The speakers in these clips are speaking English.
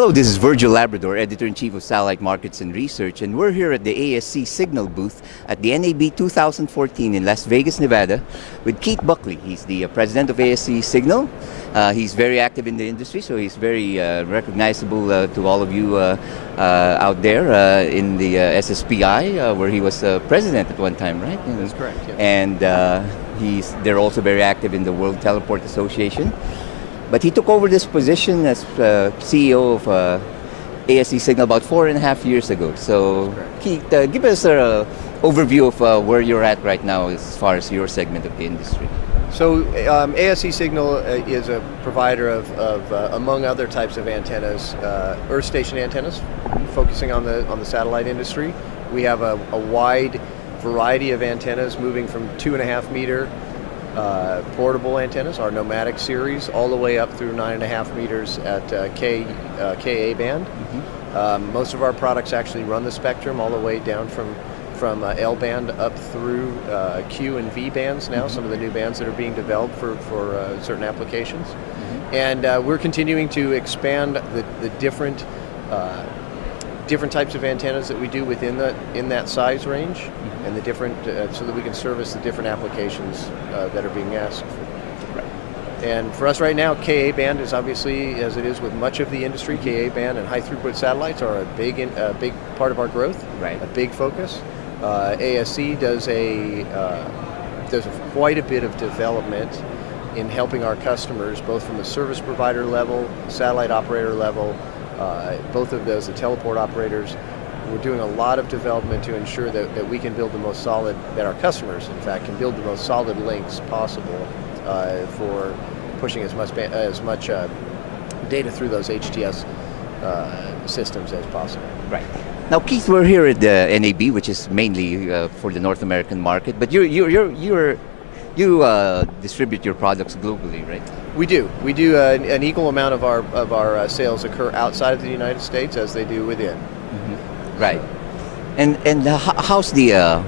Hello, this is Virgil, Labrador, Editor-in-Chief of Satellite Markets and Research, and we're here at the ASC Signal booth at the NAB 2014 in Las Vegas, Nevada, with Keith Buckley. He's the President of ASC Signal. He's very active in the industry, so he's very recognizable to all of you out there in the SSPI, where he was President at one time, right? That's correct, yes. And they're also very active in the World Teleport Association. But he took over this position as CEO of ASC Signal about 4.5 years ago. So, Keith, give us an overview of where you're at right now as far as your segment of the industry. So, ASC Signal is a provider of among other types of antennas, earth station antennas, focusing on the satellite industry. We have a wide variety of antennas, moving from 2.5 meter portable antennas, our nomadic series, all the way up through 9.5 meters at Ka band. Mm-hmm. Most of our products actually run the spectrum all the way down from L band up through Q and V bands now, mm-hmm. Some of the new bands that are being developed for certain applications. Mm-hmm. And we're continuing to expand the different types of antennas that we do within that size range, mm-hmm. and the different so that we can service the different applications that are being asked for. Right. And for us right now, Ka band is obviously, as it is with much of the industry, Ka band and high throughput satellites are a big part of our growth. Right. A big focus. ASC does quite a bit of development in helping our customers, both from the service provider level, satellite operator level. Both of those, the teleport operators, we're doing a lot of development to ensure that we can build the most solid, that our customers, in fact, can build the most solid links possible for pushing as much data through those HTS systems as possible. Right. Now, Keith, we're here at the NAB, which is mainly for the North American market, but you distribute your products globally, right? We do. We do an equal amount of our sales occur outside of the United States as they do within. Mm-hmm. Right. And how's the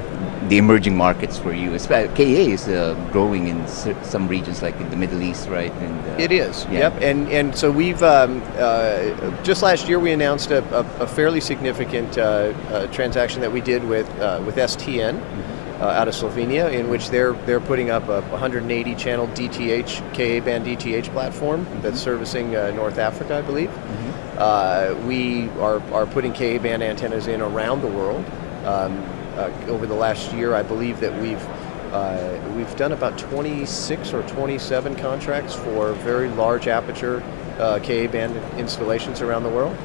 emerging markets for you? Ka is growing in some regions, like in the Middle East, right? And, it is. Yeah. Yep. And so we've just last year we announced a fairly significant transaction that we did with STN. Mm-hmm. Out of Slovenia, in which they're putting up a 180 channel DTH, Ka band DTH platform, mm-hmm. that's servicing North Africa, I believe. Mm-hmm. We are putting Ka band antennas in around the world. Over the last year, I believe that we've done about 26 or 27 contracts for very large aperture Ka band installations around the world.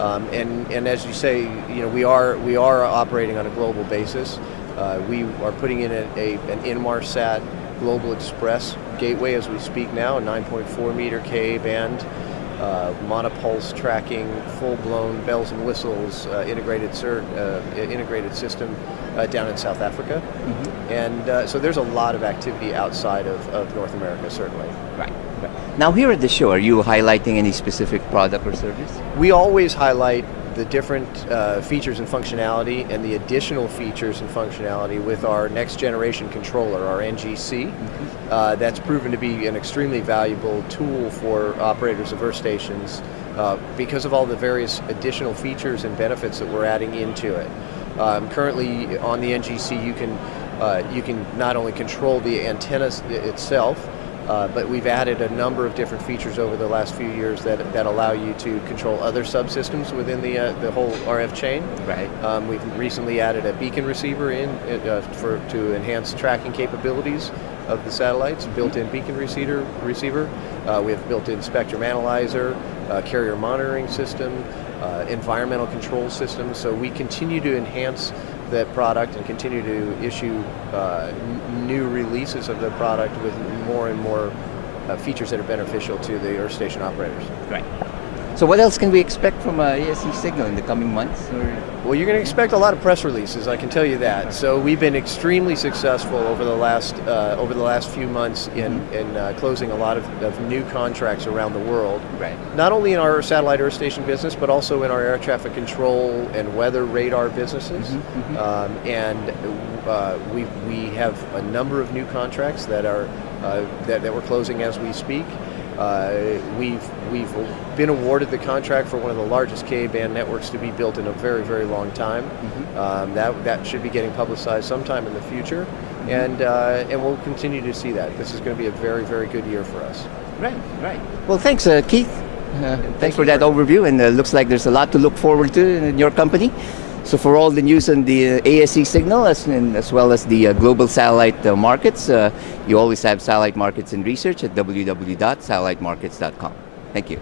And as you say, we are operating on a global basis. We are putting in an Inmarsat Global Express gateway as we speak now, a 9.4 meter Ka band, monopulse tracking, full-blown bells and whistles, integrated system down in South Africa. Mm-hmm. And so there's a lot of activity outside of North America, certainly. Right. Now, here at the show, are you highlighting any specific product or service? We always highlight the different features and functionality and the additional features and functionality with our next generation controller, our NGC. Mm-hmm. That's proven to be an extremely valuable tool for operators of earth stations because of all the various additional features and benefits that we're adding into it. Currently on the NGC you can not only control the antenna itself, but we've added a number of different features over the last few years that allow you to control other subsystems within the whole RF chain. Right. We've recently added a beacon receiver to enhance tracking capabilities of the satellites. Mm-hmm. Built-in beacon receiver. We have built-in spectrum analyzer, carrier monitoring system, environmental control system. So we continue to enhance that product and continue to issue new releases of the product with more and more features that are beneficial to the earth station operators. Right. So what else can we expect from ASC Signal in the coming months? Well, you're going to expect a lot of press releases, I can tell you that. So we've been extremely successful over the last few months in closing a lot of new contracts around the world. Right. Not only in our satellite earth station business, but also in our air traffic control and weather radar businesses. Mm-hmm. And we have a number of new contracts that we're closing as we speak. We've been awarded the contract for one of the largest Ka-band networks to be built in a very, very long time. That should be getting publicized sometime in the future, and we'll continue to see that. This is going to be a very, very good year for us. Right. Well, thanks, Keith. Thanks for that overview, and looks like there's a lot to look forward to in your company. So for all the news on the ASC Signal as well as the global satellite markets, you always have Satellite Markets and Research at www.satellitemarkets.com. Thank you.